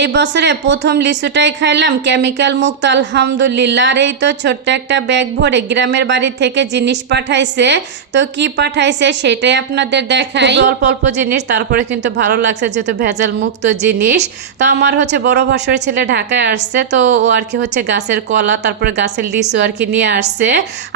এই বছরে প্রথম লিচুটাই খাইলাম, কেমিক্যাল মুক্ত, আলহামদুলিল্লাহ। আর এই তো ছোট্ট একটা ব্যাগ ভরে গ্রামের বাড়ি থেকে জিনিস পাঠাইছে। তো কি পাঠাইছে সেটাই আপনাদের দেখাই। অল্প অল্প জিনিস, তারপরে কিন্তু ভালো লাগছে যেহেতু ভেজাল মুক্ত জিনিস। তো আমার হচ্ছে বড় ভাসুর ছেলে ঢাকায় আসছে, তো ও আর কি হচ্ছে গাছের কলা, তারপরে গাছের লিচু আর কি নিয়ে আসছে।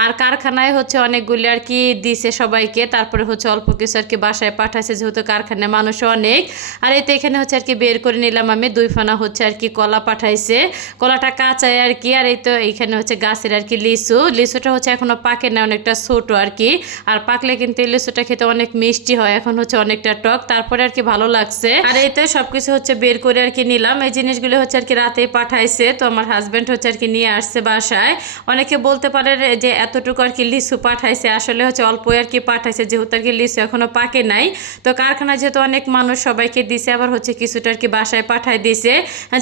আর কারখানায় হচ্ছে অনেকগুলি আর কি দিছে সবাইকে, তারপরে হচ্ছে অল্প কিছু আর কি বাসায় পাঠাইছে, যেহেতু কারখানায় মানুষ অনেক। আর এই তো এখানে হচ্ছে আর কি বের করে নিলাম আমি দুই ফানা হচ্ছে আর কি কলা পাঠাইছে কলাটা কাঁচায় আর কি আর এই তো এইখানে হচ্ছে গাছের আর কি লিচু লিচুটা হচ্ছে এখনও পাকে না অনেকটা ছোট আর কি আর পাকলে কিন্তু এই লিচুটা খেতে অনেক মিষ্টি হয় এখন হচ্ছে অনেকটা টক তারপরে আর কি ভালো লাগছে আর এই তো সব কিছু হচ্ছে বের করে আর কি নিলাম এই জিনিসগুলো হচ্ছে আর কি রাতে পাঠাইছে তো আমার হাজব্যান্ড হচ্ছে আর কি নিয়ে আসছে বাসায় অনেকে বলতে পারে যে এতটুকু আর কি লিচু পাঠাইছে আসলে হচ্ছে অল্প আর কি পাঠাইছে যেহেতু আর কি লিচু এখনও পাকে নাই তো কারখানায় যেহেতু অনেক মানুষ সবাইকে দিছে আবার হচ্ছে কিছুটা আর কি বাসায় পাঠায় দিছে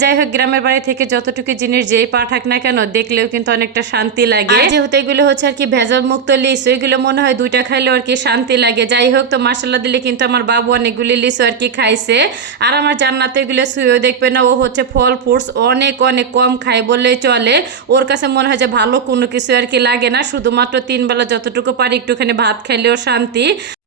যাই হোক, গ্রামের বাড়ি থেকে যতটুকু জিনিস যেই পাঠাক না কেন, দেখলেও কিন্তু অনেকটা শান্তি লাগে। যেহেতু এগুলো হচ্ছে আর কি ভেজাল মুক্ত লিচু এগুলো মনে হয় দুইটা খাইলেও আর কি শান্তি লাগে। যাই হোক, তো মাসাল্লাহ দিলে কিন্তু আমার বাবু অনেকগুলি লিচু আর কি খাইছে। আর আমার জান্নাতে এগুলো শুয়েও দেখবে না, ও হচ্ছে ফল ফ্রুটস অনেক অনেক কম খায় বললেই চলে। ওর কাছে মনে হয় যে ভালো কোনো কিছু আর কি লাগে না, শুধুমাত্র তিন বেলা যতটুকু পারি একটুখানি ভাত খাইলেও শান্তি।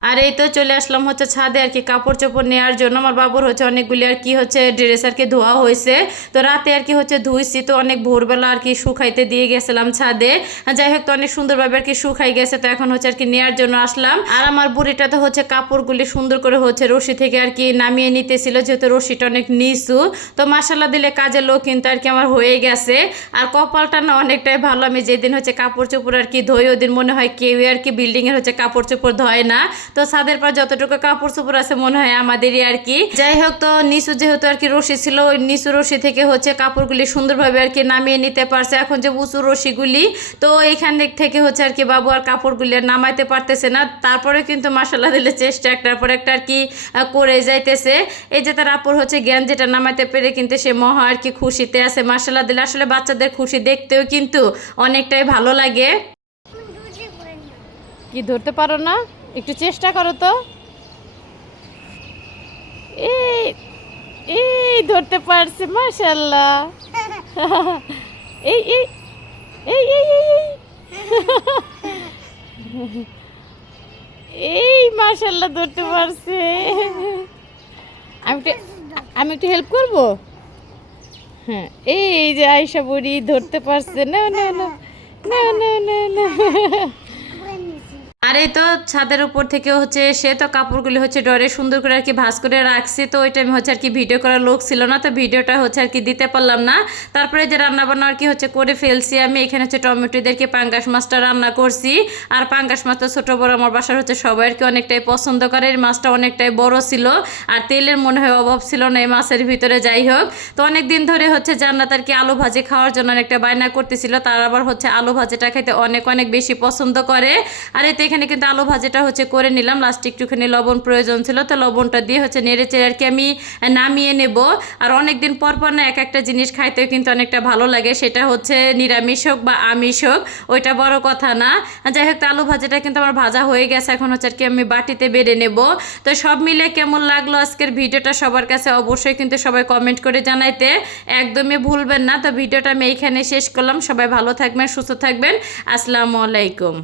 আর এই তো চলে আসলাম হচ্ছে ছাদে আর কি কাপড় চোপড় নেওয়ার জন্য আমার বাবুর হচ্ছে অনেকগুলি আর কি হচ্ছে ড্রেস আর কি ধোয়া হয়েছে তো রাতে আর কি হচ্ছে ধুইছি তো অনেক ভোরবেলা আর কি শুকাইতে দিয়ে গেছিলাম ছাদে যাই হোক তো অনেক সুন্দরভাবে আর কি শুকাই গেছে তো এখন হচ্ছে আর কি নেওয়ার জন্য আসলাম আর আমার বুড়িটা তো হচ্ছে কাপড়গুলি সুন্দর করে হচ্ছে রশি থেকে আর কি নামিয়ে নিতেছিল যেহেতু রশিটা অনেক নিচু তো মাসাল্লাহ দিলে কাজের লোক কিন্তু আর কি আমার হয়ে গেছে আর কপালটা না অনেকটাই ভালো আমি যেদিন হচ্ছে কাপড় চোপড় আর কি ধোই ওদিন মনে হয় কেউ আর কি বিল্ডিংয়ের হচ্ছে কাপড় চোপড় ধোয় না তো ছাদের পর যতটুকু কাপড় চোপড় আছে মনে হয় আমাদেরই আর কি। যাই হোক তো নিচু যেহেতু আর কি রশি ছিল ওই নিচু রশি থেকে হচ্ছে কাপড়গুলি সুন্দরভাবে আর কি নামিয়ে নিতে পারছে। এখন যে উঁচু রশিগুলি তো এইখান থেকে হচ্ছে আর কি বাবু আর কাপড়গুলি আর নামাইতে পারতেছে না। তারপরে কিন্তু মাসাল্লাহ দিলে চেষ্টা একটার পর একটা আর কি করে যাইতেছে। এই যে তার আপুর হচ্ছে জ্ঞান যেটা নামাইতে পেরে কিন্তু সে মহা আর কি খুশিতে আছে। মাসাল্লাহ দিলে আসলে বাচ্চাদের খুশি দেখতেও কিন্তু অনেকটাই ভালো লাগে। কি ধরতে পারো না? একটু চেষ্টা করো তো। এই এই ধরতে পারছে মাশাল্লাহ এই এই এই এই এই এই। ধরতে পারছে। আমি একটু আমি একটু হেল্প করব? হ্যাঁ এই যে আয়সা বুড়ি ধরতে পারছে। না না না না না না না। আর এই তো ছাদের উপর থেকে হচ্ছে সে তো কাপড়গুলি হচ্ছে ডরে সুন্দর করে আর কি ভাঁজ করে রাখছি, তো ওই টাইমে হচ্ছে আর কি ভিডিও করার লোক ছিল না, তো ভিডিওটা হচ্ছে আর কি দিতে পারলাম না। তারপরে যে রান্না বান্না আর কি হচ্ছে করে ফেলছি আমি, এখানে হচ্ছে টমেটোদেরকে পাঙ্গাস মাছটা রান্না করছি। আর পাঙ্গাস মাছ তো ছোটো বড় আমার বাসার হচ্ছে সবাই আর কি অনেকটাই পছন্দ করে এই মাছটা অনেকটাই বড় ছিল। আর তেলের মনে হয় অভাব ছিল না এই মাছের ভিতরে, যাই হোক। তো অনেক দিন ধরে হচ্ছে জান্নাত আর কি আলু ভাজি খাওয়ার জন্য অনেকটা বায়না করতেছিল, তার আবার হচ্ছে আলু ভাজিটা খেতে অনেক অনেক বেশি পছন্দ করে। আর এতে এখানে কিন্তু আলু ভাজিটা হচ্ছে করে নিলাম। লাস্ট একটুখানি লবণ প্রয়োজন ছিল, তো লবণটা দিয়ে হচ্ছে নেড়ে চেড়ে আর কি আমি নামিয়ে নেব। আর অনেক দিন পর পর না এক একটা জিনিস খাইতেও কিন্তু অনেকটা ভালো লাগে, সেটা হচ্ছে নিরামিষ হোক বা আমিষ হোক, ওইটা বড় কথা না। যাই হোক আলু ভাজিটা কিন্তু আমার ভাজা হয়ে গেছে, এখন হচ্ছে আর কি আমি বাটিতে বেড়ে নেব। তো সব মিলে কেমন লাগল আজকের ভিডিওটা সবার কাছে অবশ্যই কিন্তু সবাই কমেন্ট করে জানাইতে। একদমই ভুলবেন না, তো ভিডিওটা আমি এইখানে শেষ করলাম। সবাই ভালো থাকবেন, সুস্থ থাকবেন। আসসালামু আলাইকুম।